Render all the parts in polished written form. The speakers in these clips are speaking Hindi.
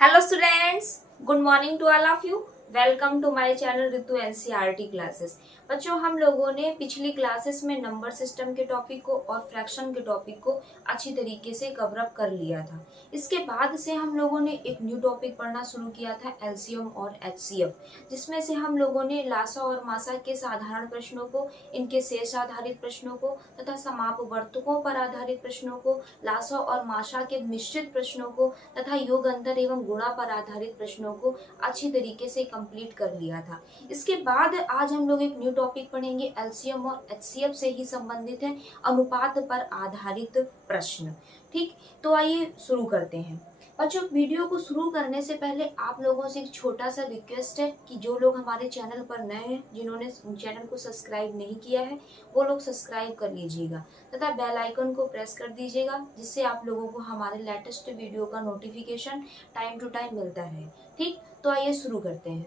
Hello students, good morning to all of you. Welcome to my channel Ritu NCERT classes. बच्चों, हम लोगों ने पिछली क्लासेस में नंबर सिस्टम के टॉपिक को और फ्रैक्शन के टॉपिक को अच्छी तरीके से कवर अप कर लिया था। इसके बाद से हम लोगों ने एक न्यू टॉपिक पढ़ना शुरू किया था, एलसीएम और एचसीएफ, जिसमें से हम लोगों ने लासा और मासा के साधारण प्रश्नों को, इनके शेष आधारित प्रश्नों को तथा समापवर्तकों पर आधारित प्रश्नों को, लासा और मासा के मिश्रित प्रश्नों को तथा योग अंतर एवं गुणा पर आधारित प्रश्नों को अच्छी तरीके से कंप्लीट कर लिया था। इसके बाद आज हम लोग एक न्यू टॉपिक पढ़ेंगे, एलसीएम और एचसीएफ से ही संबंधित है, अनुपात पर आधारित प्रश्न। ठीक, तो आइए शुरू करते हैं। बच्चों, वीडियो को शुरू करने से पहले आप लोगों से एक छोटा सा रिक्वेस्ट है कि जो लोग हमारे चैनल पर नए हैं, जिन्होंने चैनल को सब्सक्राइब नहीं किया है, वो लोग सब्सक्राइब कर लीजिएगा तथा बेल आइकन को प्रेस कर दीजिएगा, जिससे आप लोगों को हमारे लेटेस्ट वीडियो का नोटिफिकेशन टाइम टू टाइम मिलता रहे। ठीक, तो आइए शुरू करते हैं।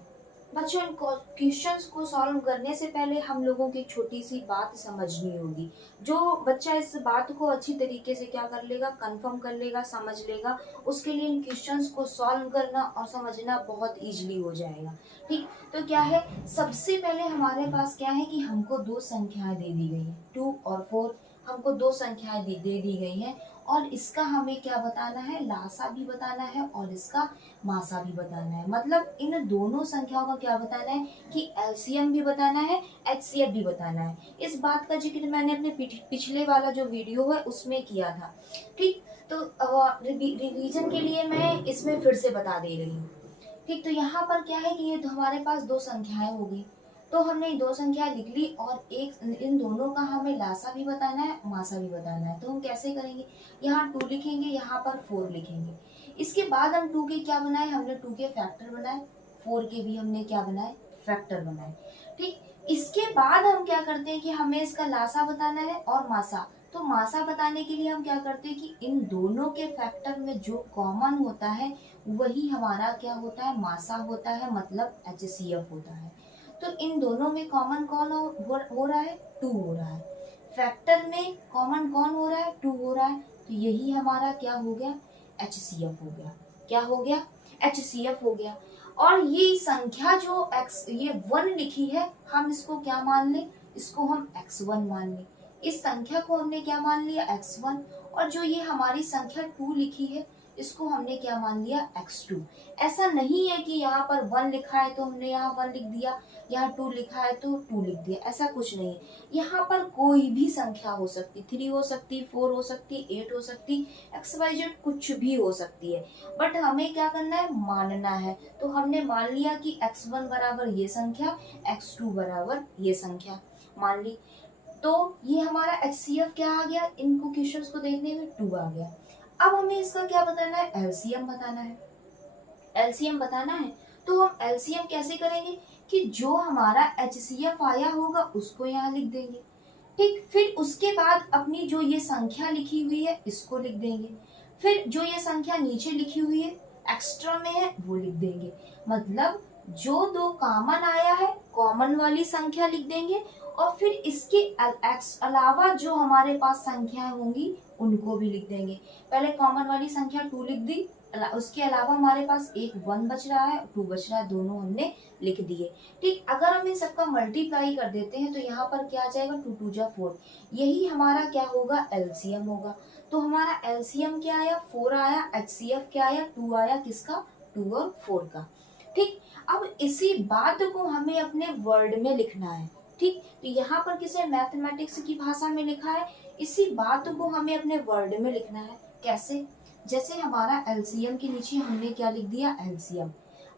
बच्चों, इन क्वेश्चंस को सॉल्व करने से पहले हम लोगों की छोटी सी बात समझनी होगी। जो बच्चा इस बात को अच्छी तरीके से क्या कर लेगा, कंफर्म कर लेगा, समझ लेगा, उसके लिए इन क्वेश्चंस को सॉल्व करना और समझना बहुत इजीली हो जाएगा। ठीक, तो क्या है, सबसे पहले हमारे पास क्या है कि हमको दो संख्याएं दे दी गई है, 2 और 4। हमको दो संख्याएं दे दी गई हैं और इसका हमें क्या बताना है, लासा भी बताना है और इसका मासा भी बताना है। मतलब इन दोनों संख्याओं का क्या बताना है कि एलसीएम भी बताना है, एचसीएफ भी बताना है। इस बात का जिक्र मैंने अपने पिछले वाला जो वीडियो है उसमें किया था। ठीक, तो रिवीजन के लिए मैं इसमें फिर से बता दे रही हूँ। ठीक, तो यहाँ पर क्या है कि ये तो हमारे पास दो संख्याएं होगी, तो हमने दो संख्याएं लिख ली और एक इन दोनों का हमें लासा भी बताना है, मासा भी बताना है। तो हम कैसे करेंगे, यहाँ 2 लिखेंगे, यहाँ पर 4 लिखेंगे। इसके बाद हम 2 के क्या बनाए, हमने 2 के फैक्टर बनाए, 4 के भी हमने क्या बनाए, फैक्टर बनाए। ठीक, इसके बाद हम क्या करते हैं कि हमें इसका लासा बताना है और मासा। तो मासा बताने के लिए हम क्या करते हैं कि इन दोनों के फैक्टर में जो कॉमन होता है वही हमारा क्या होता है, मासा होता है, मतलब एचसीएफ होता है। तो इन दोनों में कॉमन कौन हो रहा है, 2 हो रहा है। फैक्टर में कॉमन कौन हो रहा है, 2 हो रहा है। तो यही हमारा क्या हो गया, एचसीएफ हो गया। क्या हो गया, एचसीएफ हो गया। और ये संख्या जो ये 1 लिखी है, हम इसको क्या मान ले, इसको हम x1 मान ले। इस संख्या को हमने क्या मान लिया, x1। और जो ये हमारी संख्या 2 लिखी है, इसको हमने क्या मान लिया, x2। ऐसा नहीं है कि यहाँ पर 1 लिखा है तो हमने यहाँ 1 लिख दिया, यहाँ 2 लिखा है तो 2 लिख दिया, ऐसा कुछ नहीं है। यहाँ पर कोई भी संख्या हो सकती, 3 हो सकती, 4 हो सकती, 8 हो सकती, XYZ कुछ भी हो सकती है। बट हमें क्या करना है, मानना है। तो हमने मान लिया कि x1 बराबर ये संख्या, x2 बराबर ये संख्या मान ली। तो ये हमारा HCF क्या आ गया, इनको क्वेश्चंस को देखने में 2 आ गया। अब हमें इसका क्या बताना है, एलसीएम बताना है। एलसीएम बताना है तो हम एलसीएम कैसे करेंगे कि जो हमारा HCF आया होगा उसको यहाँ लिख देंगे। ठीक, फिर उसके बाद अपनी जो ये संख्या लिखी हुई है इसको लिख देंगे। फिर जो ये संख्या नीचे लिखी हुई है एक्स्ट्रा में है वो लिख देंगे। मतलब जो दो कॉमन आया है, कॉमन वाली संख्या लिख देंगे और फिर इसके अलावा जो हमारे पास संख्याएं होंगी उनको भी लिख देंगे। पहले कॉमन वाली संख्या 2 लिख दी, उसके अलावा हमारे पास एक 1 बच रहा है, 2 बच रहा है, दोनों हमने लिख दिए। ठीक, अगर हम इन सबका मल्टीप्लाई कर देते हैं तो यहाँ पर क्या आ जाएगा, 2 2 जा 4। यही हमारा क्या होगा, एलसीएम होगा। तो हमारा एलसीएम क्या आया, 4 आया। एचसीएफ क्या आया, 2 आया। किसका, 2 और 4 का। ठीक, अब इसी बात को हमें अपने वर्ड में लिखना है। ठीक, तो यहाँ पर किसे मैथमेटिक्स की भाषा में लिखा है, इसी बात को हमें अपने वर्ड में लिखना है। कैसे, जैसे हमारा एलसीएम के नीचे हमने क्या लिख दिया, एलसीएम।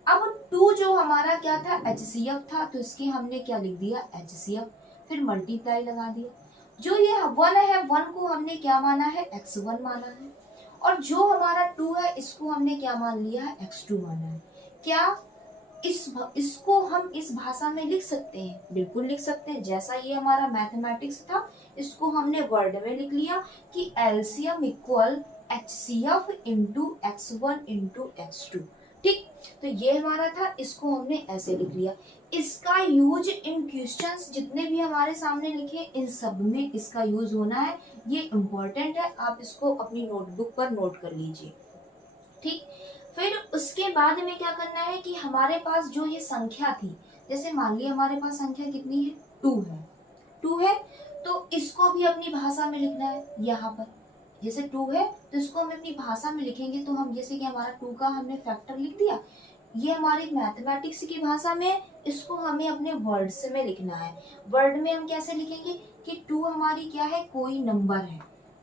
अब 2 जो हमारा क्या था, एचसीएफ था, तो इसके हमने क्या लिख दिया, एचसीएफ। फिर मल्टीप्लाई लगा दिया। जो ये 1 है, 1 को हमने क्या माना है, x1 माना है। और जो हमारा 2 है इसको हमने क्या मान लिया है, x2 माना है। क्या इसको हम इस भाषा में लिख सकते हैं, बिल्कुल लिख सकते हैं। जैसा ये हमारा मैथमेटिक्स था, इसको हमने वर्ड में लिख लिया कि LCM equal HCF into x1 into x2। ठीक, तो ये हमारा था, इसको हमने ऐसे लिख लिया। इसका यूज इन क्वेश्चंस जितने भी हमारे सामने लिखे इन सब में इसका यूज होना है। ये इम्पोर्टेंट है, आप इसको अपनी नोटबुक पर नोट कर लीजिए। ठीक, फिर उसके बाद में क्या करना है कि हमारे पास जो ये संख्या थी, जैसे मान लिया हमारे पास संख्या कितनी है, 2 है, 2 है, तो इसको भी अपनी भाषा में लिखना है। यहाँ पर जैसे 2 है तो इसको हम अपनी भाषा में लिखेंगे, तो हम जैसे कि हमारा 2 का हमने फैक्टर लिख दिया, ये हमारी मैथमेटिक्स की भाषा में, इसको हमें अपने वर्ड्स में लिखना है। वर्ड में हम कैसे लिखेंगे कि 2 हमारी क्या है, कोई नंबर है,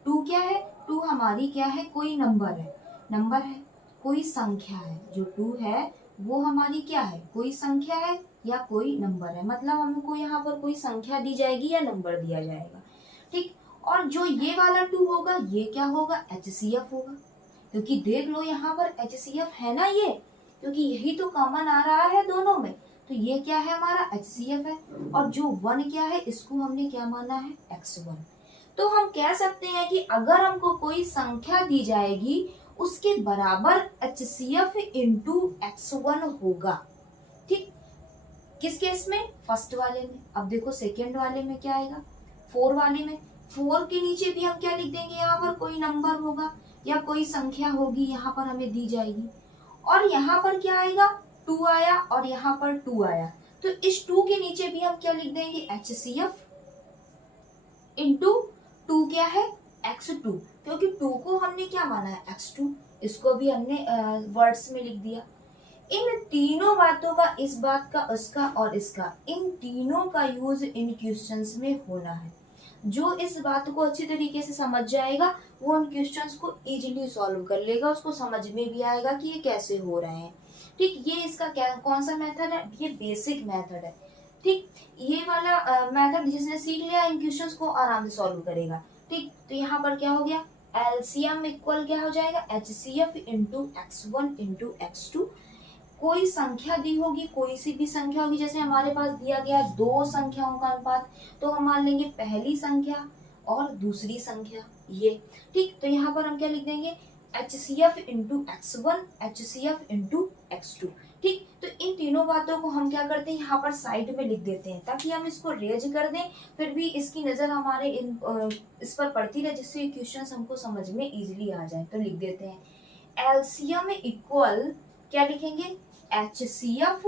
2 क्या है, 2 हमारी क्या है, कोई नंबर है, नंबर है, कोई संख्या है, जो 2 है वो हमारी क्या है, कोई संख्या है या कोई नंबर है, मतलब हमको यहाँ पर कोई संख्या दी जाएगी या नंबर दिया जाएगा, ठीक। और जो ये वाला 2 होगा ये क्या होगा, HCF होगा, क्योंकि देख लो यहाँ पर HCF है ना ये, क्योंकि यही तो कॉमन आ रहा है दोनों में, तो ये क्या है हमारा HCF है। और जो 1 क्या है, इसको हमने क्या माना है, X1। तो हम कह सकते हैं कि अगर हमको कोई संख्या दी जाएगी उसके बराबर HCF इंटू X1 होगा, ठीक। किस केस में, फर्स्ट वाले में। अब देखो सेकेंड वाले में क्या आएगा, 4 वाले में, 4 के नीचे भी हम क्या लिख देंगे, यहाँ पर कोई नंबर होगा या कोई संख्या होगी, यहाँ पर हमें दी जाएगी। और यहाँ पर क्या आएगा, 2 आया और यहाँ पर 2 आया, तो इस 2 के नीचे भी हम क्या लिख देंगे, HCF इंटू 2 क्या है, X2, क्योंकि 2 को हमने क्या माना है, X2, इसको भी हमने वर्ड्स में लिख दिया। इन तीनों बातों का, इस बात का, उसका और इसका, इन तीनों का यूज इन क्वेश्चंस में होना है। जो इस बात को अच्छी तरीके से समझ जाएगा वो उन क्वेश्चंस को इजीली सॉल्व कर लेगा, उसको समझ में भी आएगा कि ये कैसे हो रहे हैं, ठीक। ये इसका क्या, कौन सा मेथड है, ये बेसिक मेथड है, ठीक। ये वाला मेथड जिसने सीख लिया इन क्वेश्चंस को आराम से सॉल्व करेगा, ठीक। तो यहाँ पर क्या हो गया, एलसीएम इक्वल क्या हो जाएगा, HCF into X1 into X2। कोई संख्या दी होगी, कोई सी भी संख्या होगी, जैसे हमारे पास दिया गया 2 संख्याओं का अनुपात, तो हम मान लेंगे पहली संख्या और दूसरी संख्या, ये, ठीक। तो यहाँ पर हम क्या लिख देंगे, HCF into X1, HCF into X2, ठीक। तो इन तीनों बातों को हम क्या करते हैं, यहाँ पर साइड में लिख देते हैं, ताकि हम इसको रेज कर दें, फिर भी इसकी नजर हमारे इस पर पड़ती रहे, जिससे क्वेश्चन हमको समझ में इजिली आ जाए। तो लिख देते हैं एलसीएम इक्वल, क्या लिखेंगे, HCF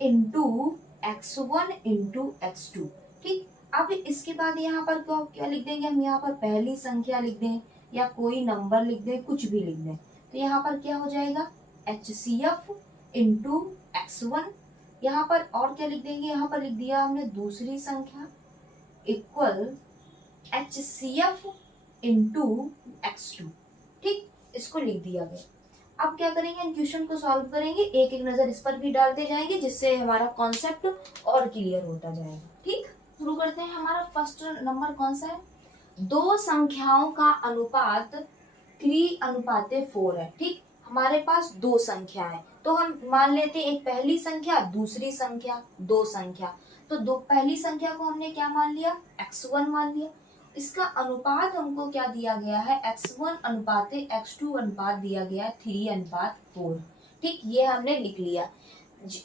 into X1 into X2, ठीक। अब इसके बाद यहाँ पर क्या लिख देंगे, हम यहाँ पर पहली संख्या लिख दें या कोई नंबर लिख दें, कुछ भी लिख दें, तो यहाँ पर क्या हो जाएगा, HCF इंटू X1, यहाँ पर और क्या लिख देंगे, यहाँ पर लिख दिया हमने दूसरी संख्या इक्वल HCF इंटू X2, ठीक। इसको लिख दिया गया। अब क्या करेंगे, इन क्वेश्चन को सॉल्व करेंगे, एक एक नजर इस पर भी डालते जाएंगे, जिससे हमारा कॉन्सेप्ट और क्लियर होता जाएगा, ठीक। शुरू करते हैं। हमारा फर्स्ट नंबर कौन सा है, 2 संख्याओं का अनुपात 3:4 है, ठीक। हमारे पास 2 संख्या है, तो हम मान लेते हैं एक पहली संख्या, दूसरी संख्या, 2 संख्या, तो पहली संख्या को हमने क्या मान लिया, X1 मान लिया। इसका अनुपात हमको क्या दिया गया है, X1 अनुपात X2 अनुपात दिया गया है 3:4, ठीक। ये हमने लिख लिया।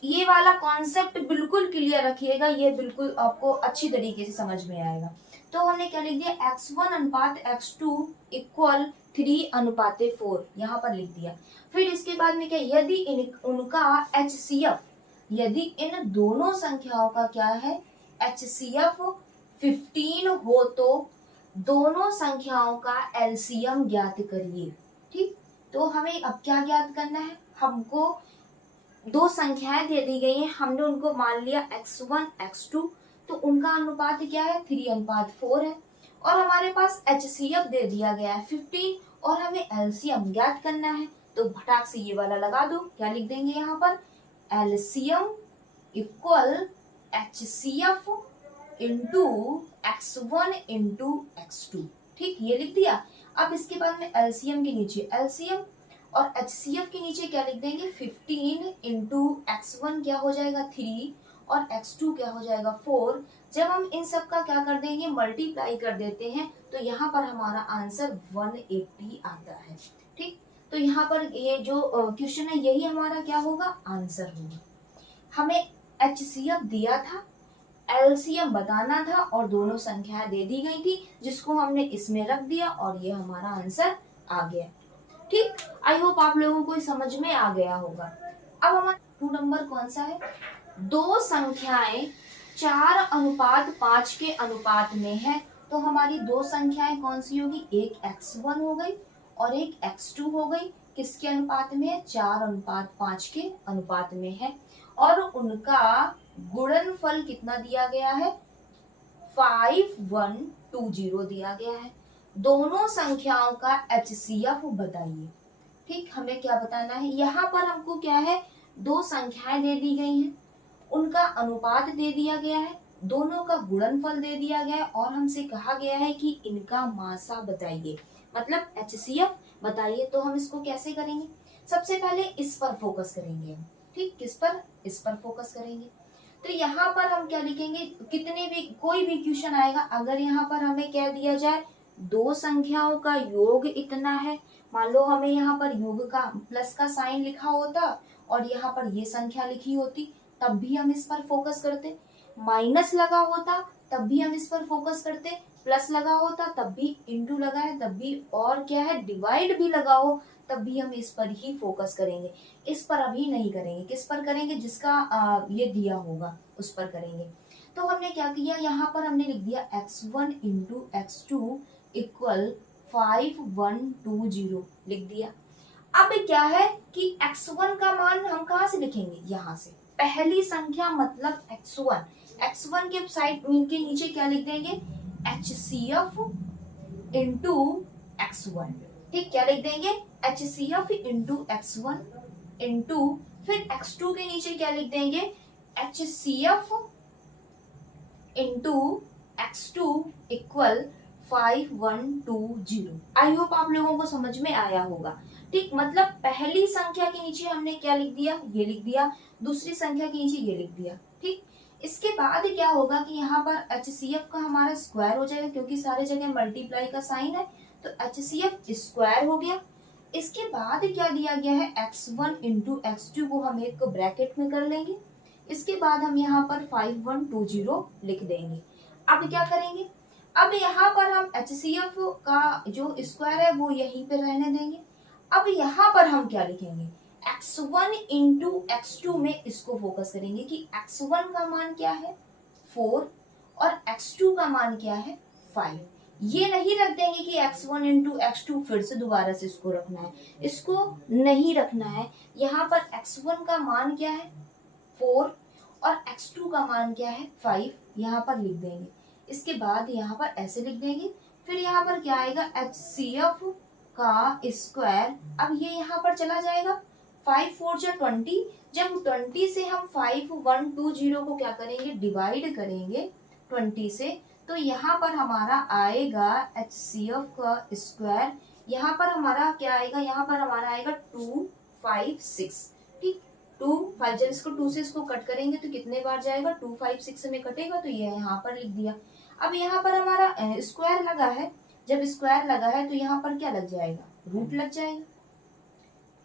ये वाला कॉन्सेप्ट बिल्कुल क्लियर रखिएगा, ये बिल्कुल आपको अच्छी तरीके से समझ में आएगा। तो हमने क्या लिख दिया, X1 अनुपात X2 इक्वल 3:4, यहाँ पर लिख दिया। फिर इसके बाद में क्या, यदि उनका HCF, यदि इन दोनों संख्याओं का क्या है, HCF 15 हो तो दोनों संख्याओं का एलसीएम ज्ञात करिए, ठीक। तो हमें अब क्या ज्ञात करना है, हमको 2 संख्याएं दे दी गई हैं, हमने उनको मान लिया X1 X2, तो उनका अनुपात क्या है, 3:4 है, और हमारे पास HCF दे दिया गया है 15 और हमें एलसीएम ज्ञात करना है। तो फटाक से ये वाला लगा दो, क्या लिख देंगे यहाँ पर, LCM equal HCF into X1 into X2, ठीक। ये लिख दिया। अब इसके बाद में एलसीएम के नीचे एलसीएम और HCF के नीचे क्या लिख देंगे, 15 इंटू X1 क्या हो जाएगा 3 और X2 क्या हो जाएगा 4। जब हम इन सब का क्या कर देंगे, मल्टीप्लाई कर देते हैं, तो यहाँ पर हमारा आंसर 180 आता है, ठीक। तो यहाँ पर ये जो क्वेश्चन है यही हमारा क्या होगा, आंसर होगा। हमें HCF दिया था, एलसीएम बताना था और दोनों संख्याएं दे दी गई थी, जिसको हमने इसमें रख दिया और ये हमारा आंसर आ गया। ठीक, आई होप आप लोगों को समझ में आ गया होगा। अब हमारा 2 नंबर कौन सा है? दो संख्याएं 4:5 के अनुपात में है, तो हमारी दो संख्याएं कौन सी होगी? एक x1 हो गई और एक x2 हो गई। किसके अनुपात में है? 4:5 के अनुपात में है। और उनका गुणनफल कितना दिया गया है? 5120 दिया गया है। दोनों संख्याओं का HCF बताइए। ठीक, हमें क्या बताना है? यहाँ पर हमको क्या है? दो संख्याएं दे दी गई हैं, उनका अनुपात दे दिया गया है, दोनों का गुणनफल दे दिया गया है और हमसे कहा गया है कि इनका मासा बताइए, मतलब HCF बताइए। तो हम इसको कैसे करेंगे? सबसे पहले इस पर फोकस करेंगे हम। ठीक, किस पर? इस पर फोकस करेंगे। तो यहाँ पर हम क्या लिखेंगे? कितने भी कोई भी क्वेश्चन आएगा, अगर यहाँ पर हमें क्या दिया जाए? दो संख्याओं का योग इतना है, मान लो हमें यहाँ पर योग का प्लस का साइन लिखा होता और यहाँ पर ये संख्या लिखी होती, तब भी हम इस पर फोकस करते। माइनस लगा होता तब भी हम इस पर फोकस करते, प्लस लगा होता तब भी, इंटू लगा है तब भी, और क्या है, डिवाइड भी लगा हो तब भी हम इस पर ही फोकस करेंगे। इस पर अभी नहीं करेंगे। किस पर करेंगे? जिसका ये दिया होगा उस पर करेंगे। तो हमने क्या किया? यहाँ पर हमने लिख दिया x1 इंटू x2 इक्वल 5120 लिख दिया। अब क्या है कि x1 का मान हम कहाँ से लिखेंगे? यहाँ से पहली संख्या मतलब x1। x1 के साइड के नीचे क्या लिख देंगे? HCF into x1। ठीक, क्या लिख देंगे? HCF इंटू x1 इंटू फिर x2 के नीचे क्या लिख देंगे? HCF into x2 equal 5120। I hope आप लोगों को समझ में आया होगा। ठीक, मतलब पहली संख्या के नीचे हमने क्या लिख दिया? ये लिख दिया। दूसरी संख्या के नीचे ये लिख दिया। ठीक, इसके बाद क्या होगा कि यहाँ पर HCF का हमारा स्क्वायर हो जाएगा, क्योंकि सारे जगह मल्टीप्लाई का साइन है, तो HCF स्क्वायर हो गया। इसके बाद क्या दिया गया है? x1 इंटू x2 को हम एक ब्रैकेट में कर लेंगे। इसके बाद हम यहाँ पर 5120 लिख देंगे। अब क्या करेंगे? अब यहाँ पर हम HCF का जो स्क्वायर है वो यहीं पे रहने देंगे। अब यहाँ पर हम क्या लिखेंगे? x1 इंटू x2 में इसको फोकस करेंगे कि x1 का मान क्या है? 4 और x2 का मान क्या है? 5। ये नहीं रख देंगे कि x1 इंटू x2 फिर से दोबारा से इसको रखना है, इसको नहीं रखना है। यहाँ पर x1 का मान क्या है? 4 और x2 का मान क्या है? 5। यहाँ पर लिख देंगे। इसके बाद यहाँ पर ऐसे लिख देंगे। फिर यहाँ पर क्या आएगा? HCF का स्क्वायर। अब ये यहाँ पर चला जाएगा। 5 4 जा 20। जब 20 से हम 5120 को क्या करेंगे? डिवाइड करेंगे 20 से, तो यहाँ पर हमारा आएगा HCF का स्क्वायर। यहाँ पर हमारा क्या आएगा? यहाँ पर हमारा आएगा 256। ठीक, 2 5 जब इसको 2 से इसको कट करेंगे तो कितने बार जाएगा? 256 में कटेगा, तो ये यहाँ पर लिख दिया। अब यहाँ पर हमारा स्क्वायर लगा है, जब स्क्वायर लगा है तो यहाँ पर क्या लग जाएगा? रूट लग जाएगा।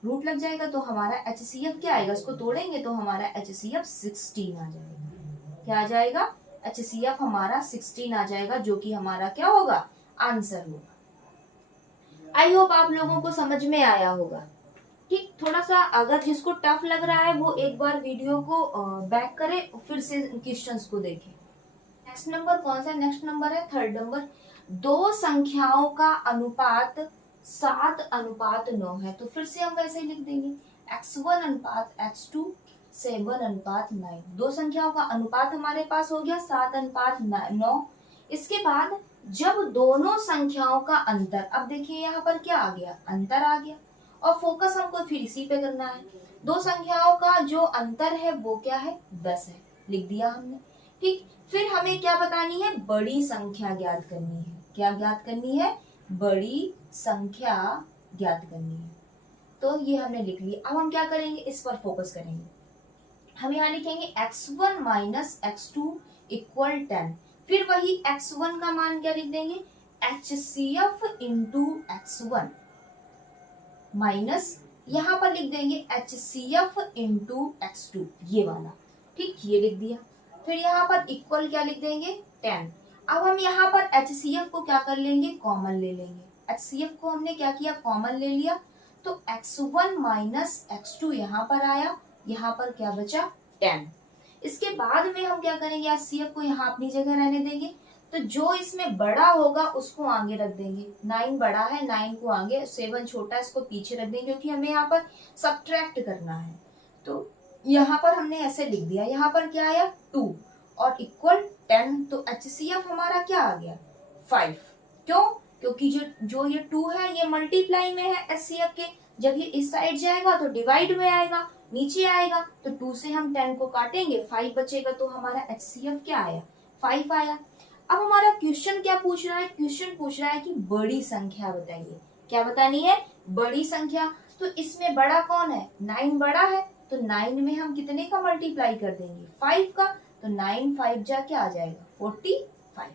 रूट लग जाएगा तो हमारा HCF क्या आएगा? इसको तोड़ेंगे तो हमारा HCF 16 आ जाएगा। क्या आ जाएगा? HCF हमारा 16 आ जाएगा, जो कि हमारा क्या होगा? आंसर होगा। आई होप आप लोगों को समझ में आया होगा। ठीक, थोड़ा सा अगर जिसको टफ लग रहा है वो एक बार वीडियो को बैक करे, फिर से क्वेश्चंस को देखे। नेक्स्ट नंबर कौन सा? नेक्स्ट नंबर है 3rd नंबर। दो संख्याओं का अनुपात 7:9 है, तो फिर से हम वैसे ही लिख देंगे x1 अनुपात x2 7:9। दो संख्याओं का अनुपात हमारे पास हो गया 7:9। इसके बाद जब दोनों संख्याओं का अंतर, अब देखिए यहाँ पर क्या आ गया? अंतर आ गया, और फोकस हमको फिर इसी पे करना है। दो संख्याओं का जो अंतर है वो क्या है? 10 है, लिख दिया हमने। ठीक, फिर हमें क्या बतानी है? बड़ी संख्या ज्ञात करनी है। क्या ज्ञात करनी है? बड़ी संख्या ज्ञात करनी है। तो ये हमने लिख लिया। अब हम क्या करेंगे? इस पर फोकस करेंगे। हम यहाँ लिखेंगे x1 माइनस x2 इक्वल 10। फिर वही x1 का मान क्या लिख देंगे? HCF इंटू x1 माइनस यहाँ पर लिख देंगे HCF इंटू x2, ये वाला। ठीक, ये लिख दिया। फिर यहाँ पर इक्वल क्या लिख देंगे? 10। अब हम यहाँ पर HCF को क्या कर लेंगे? कॉमन ले लेंगे। HCF को हमने क्या किया? कॉमन ले लिया। तो x1 माइनस x2 यहाँ पर आया, यहाँ पर क्या बचा 10। इसके बाद में हम क्या करेंगे, HCF को यहाँ अपनी जगह रहने देंगे, तो जो इसमें बड़ा होगा उसको आगे रख देंगे। 9 बड़ा है, 9 को आगे, 7 छोटा है, इसको पीछे रख देंगे क्योंकि हमें यहाँ पर सब्ट्रैक्ट करना है। तो यहाँ पर हमने ऐसे लिख दिया, यहाँ पर क्या आया 2 और इक्वल 10, तो HCF हमारा क्या आ गया 5। क्यों? क्योंकि जो ये 2 है ये मल्टीप्लाई में है HCF के, जब ये इस साइड जाएगा तो डिवाइड में आएगा, नीचे आएगा, तो 2 से हम 10 को काटेंगे, 5 बचेगा, तो हमारा HCF क्या आया 5 आया। अब हमारा क्वेश्चन क्या पूछ रहा है, क्वेश्चन पूछ रहा है कि बड़ी संख्या बताइए। क्या बतानी है, बड़ी संख्या। तो इसमें बड़ा कौन है, 9 बड़ा है, तो 9 में हम कितने का मल्टीप्लाई कर देंगे 5 का, तो 9 5 जा क्या आ जाएगा 45।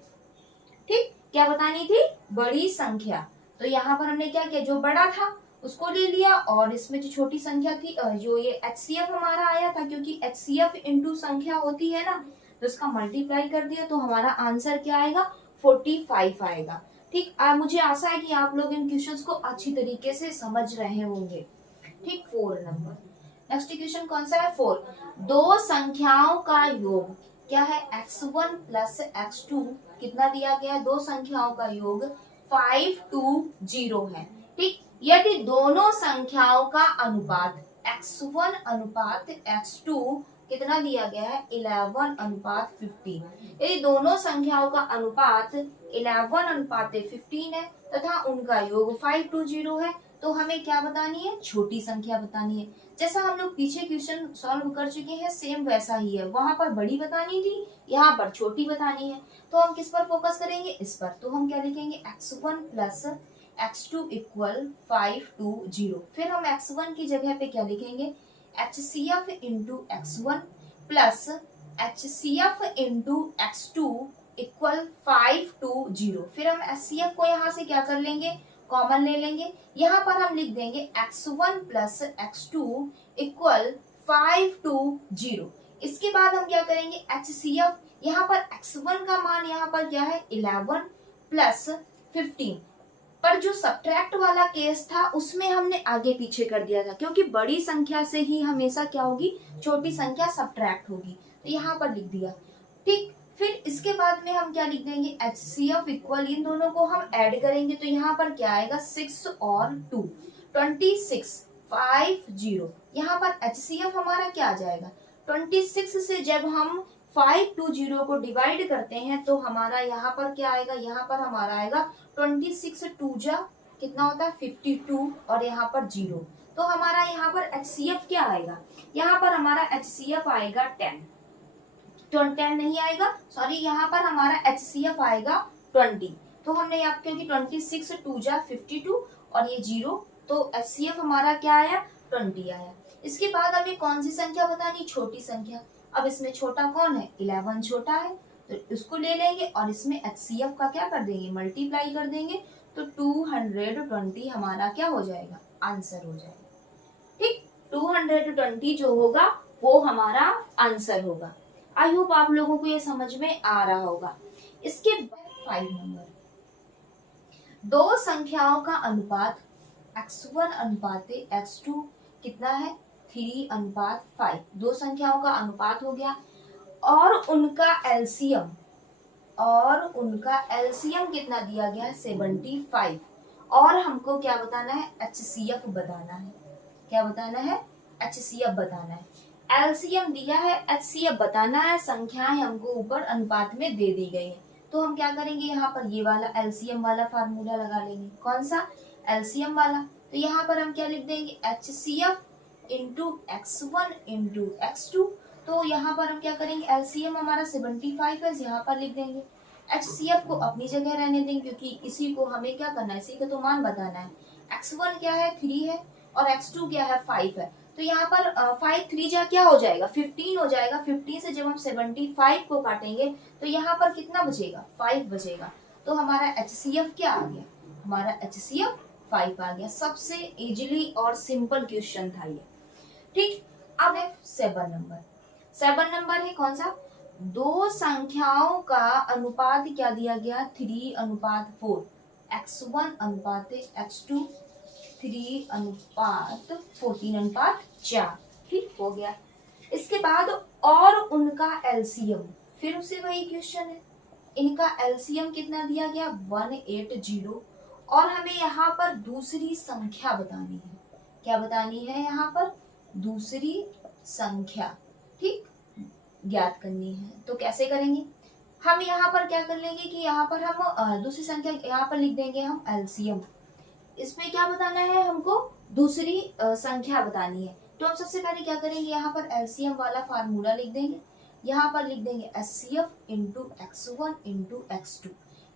ठीक, क्या बतानी थी, बड़ी संख्या। तो यहाँ पर हमने क्या किया, जो बड़ा था उसको ले लिया, और इसमें जो छोटी संख्या थी, जो ये HCF हमारा आया था, क्योंकि HCF इंटू संख्या होती है ना, तो इसका मल्टीप्लाई कर दिया, तो हमारा आंसर क्या आएगा 45 आएगा। ठीक, मुझे आशा है कि आप लोग इन क्वेश्चंस को अच्छी तरीके से समझ रहे होंगे। ठीक, 4 नंबर, नेक्स्ट क्वेश्चन कौन सा है 4। दो संख्याओं का योग क्या है, x1 प्लस x2 कितना दिया गया है, दो संख्याओं का योग 5 to 0 है। ठीक, यदि दोनों संख्याओं का अनुपात x1 अनुपात x2 कितना दिया गया है 11 अनुपात 15, यदि दोनों संख्याओं का अनुपात 11 अनुपात 15 है तथा उनका योग 5 to 0 है, तो हमें क्या बतानी है, छोटी संख्या बतानी है। जैसा हम लोग पीछे क्वेश्चन सॉल्व कर चुके हैं सेम वैसा ही है, वहां पर बड़ी बतानी थी, यहाँ पर छोटी बतानी है। तो हम किस पर फोकस करेंगे, इस पर। तो हम क्या लिखेंगे, x1 plus x2 equal 5 to 0। फिर हम x1 की जगह पे क्या लिखेंगे, HCF into x1 plus HCF into x2 equal 5 to 0। फिर हम HCF को यहाँ से क्या कर लेंगे, कॉमन ले लेंगे, यहाँ पर हम लिख देंगे x1 plus x2 equal 5 to 0। इसके बाद हम क्या करेंगे, HCF, यहाँ पर x1 का मान यहाँ पर क्या है 11 प्लस 15, पर जो सब्ट्रैक्ट वाला केस था उसमें हमने आगे पीछे कर दिया था, क्योंकि बड़ी संख्या से ही हमेशा क्या होगी, छोटी संख्या सब्ट्रैक्ट होगी, तो यहाँ पर लिख दिया। ठीक, फिर इसके बाद में हम क्या लिख देंगे, HCF इक्वल, इन दोनों को हम ऐड करेंगे, तो यहाँ पर क्या आएगा 6 और 2 26 5 0। यहाँ पर HCF हमारा क्या आ जाएगा 26 से जब हम 5 to 0 को डिवाइड करते हैं तो हमारा यहाँ पर क्या आएगा, यहाँ पर हमारा आएगा 26 2 जा कितना होता है 52 और यहाँ पर 0। तो हमारा यहाँ पर HCF क्या आएगा, यहाँ पर हमारा HCF आएगा 10, तो 10 नहीं आएगा, सॉरी, यहाँ पर हमारा HCF आएगा 20। तो हमने यहाँ, क्योंकि 26 2 जा 52 और ये 0, तो HCF हमारा क्या आया 20 आया। इसके बाद हमें कौन सी संख्या बतानी, छोटी संख्या। अब इसमें छोटा कौन है, 11 छोटा है, तो इसको ले लेंगे और इसमें HCF का क्या कर देंगे, मल्टीप्लाई कर देंगे, तो 220 हमारा क्या हो जाएगा, आंसर हो जाएगा। ठीक, 220 जो होगा वो हमारा आंसर होगा। आई होप आप लोगों को ये समझ में आ रहा होगा। इसके बाद 5 नंबर, दो संख्याओं का अनुपात x1 अनुपात x2 कितना है 3 अनुपात 5। दो संख्याओं का अनुपात हो गया और उनका एलसीएम, कितना दिया गया है 75, और हमको क्या बताना है, HCF बताना है। क्या बताना है, HCF बताना है। एलसीएम दिया है, HCF बताना है, संख्याएं हमको ऊपर अनुपात में दे दी गई है। तो हम क्या करेंगे, यहाँ पर ये वाला एलसीएम वाला फार्मूला लगा लेंगे। कौन सा, एलसीएम वाला। तो यहाँ पर हम क्या लिख देंगे, HCF into x1 into x2। तो यहाँ पर हम क्या करेंगे, एलसीएम हमारा 75 है, यहाँ पर लिख देंगे। HCF को अपनी जगह रहने देंगे, क्योंकि इसी को हमें क्या करना है, इसी का तो मान बताना है। x1 क्या है 3 है और x2 क्या है 5 है। तो यहाँ पर 5 3 जा क्या हो जाएगा 15 हो जाएगा। 15 से जब हम 75 को काटेंगे तो यहाँ पर कितना बचेगा 5 बचेगा। तो हमारा HCF क्या आ गया, हमारा HCF 5 आ गया। सबसे इजीली और सिंपल क्वेश्चन था ये। ठीक, अब है 7 नंबर। 7 नंबर है कौन सा, दो संख्याओं का अनुपात क्या दिया गया 3 अनुपात 4, x1 अनुपात x2 3:14:4। ठीक हो गया। इसके बाद और उनका एलसीएम, फिर से वही क्वेश्चन है। इनका एलसीएम कितना दिया गया 180 और हमें यहाँ पर दूसरी संख्या बतानी है। क्या बतानी है? यहाँ पर दूसरी संख्या, ठीक, ज्ञात करनी है। तो कैसे करेंगे? हम यहाँ पर क्या कर लेंगे कि यहाँ पर हम दूसरी संख्या यहाँ पर लिख देंगे हम एलसीएम। इसमें क्या बताना है हमको? दूसरी संख्या बतानी है। तो हम सबसे पहले क्या करेंगे, यहाँ पर एलसीएम वाला फार्मूला लिख देंगे। यहाँ पर लिख देंगे HCF into x1 into x2।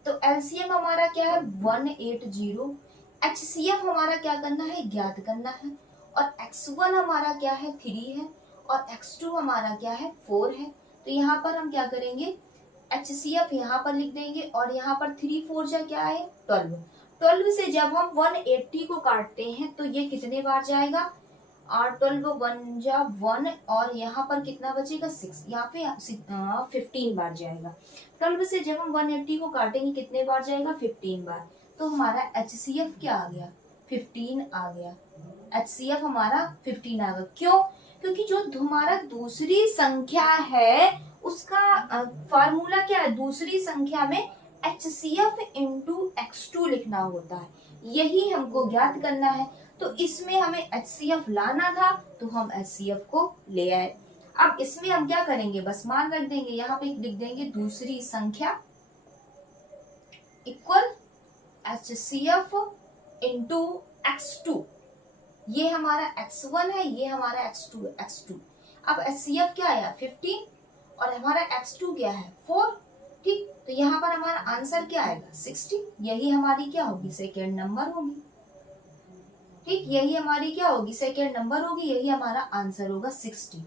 तो एलसीएम हमारा क्या है 180, एचसीएफ हमारा क्या करना है? ज्ञात करना है। और x1 हमारा क्या है? 3 है और x2 हमारा क्या है? 4 है। तो यहाँ पर हम क्या करेंगे, एचसीएफ यहाँ पर लिख देंगे और यहाँ पर 3 4 जा क्या है? 12। 12 से जब हम 180 को काटते हैं तो ये कितने बार जाएगा? 12 1 जा 1 और यहाँ पर कितना बचेगा? 6। यहाँ पे 15 बार जाएगा। 12 से जब हम 180 को काटेंगे कितने बार जाएगा? 15 बार। तो हमारा एचसीएफ क्या आ गया? 15 आ गया। एचसीएफ हमारा 15 आ गया। क्यों? क्योंकि जो हमारा दूसरी संख्या है उसका फार्मूला क्या है? दूसरी संख्या में HCF इंटू x2 लिखना होता है, यही हमको ज्ञात करना है। तो इसमें हमें HCF लाना था तो हम HCF को ले आए। अब इसमें हम क्या करेंगे, बस मान रख देंगे, यहाँ पे लिख देंगे दूसरी संख्या इक्वल HCF इंटू x2। ये हमारा x1 है, ये हमारा x2 है, x2। अब HCF क्या आया 15 और हमारा x2 क्या है 4। ठीक, तो यहाँ पर हमारा आंसर क्या आएगा 60। यही हमारी क्या होगी? सेकेंड नंबर होगी। ठीक, यही हमारी क्या होगी? सेकेंड नंबर होगी। यही हमारा आंसर होगा 60।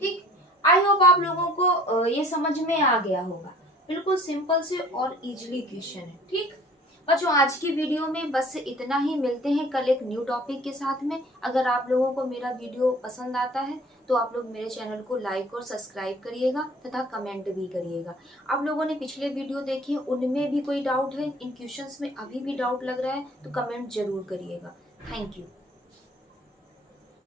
ठीक, आई होप आप लोगों को ये समझ में आ गया होगा। बिल्कुल सिंपल से और इजीली क्वेश्चन है। ठीक बच्चों, आज की वीडियो में बस इतना ही। मिलते हैं कल एक न्यू टॉपिक के साथ में। अगर आप लोगों को मेरा वीडियो पसंद आता है तो आप लोग मेरे चैनल को लाइक और सब्सक्राइब करिएगा तथा कमेंट भी करिएगा। आप लोगों ने पिछले वीडियो देखे, उनमें भी कोई डाउट है, इन क्वेश्चंस में अभी भी डाउट लग रहा है तो कमेंट जरूर करिएगा। Thank you.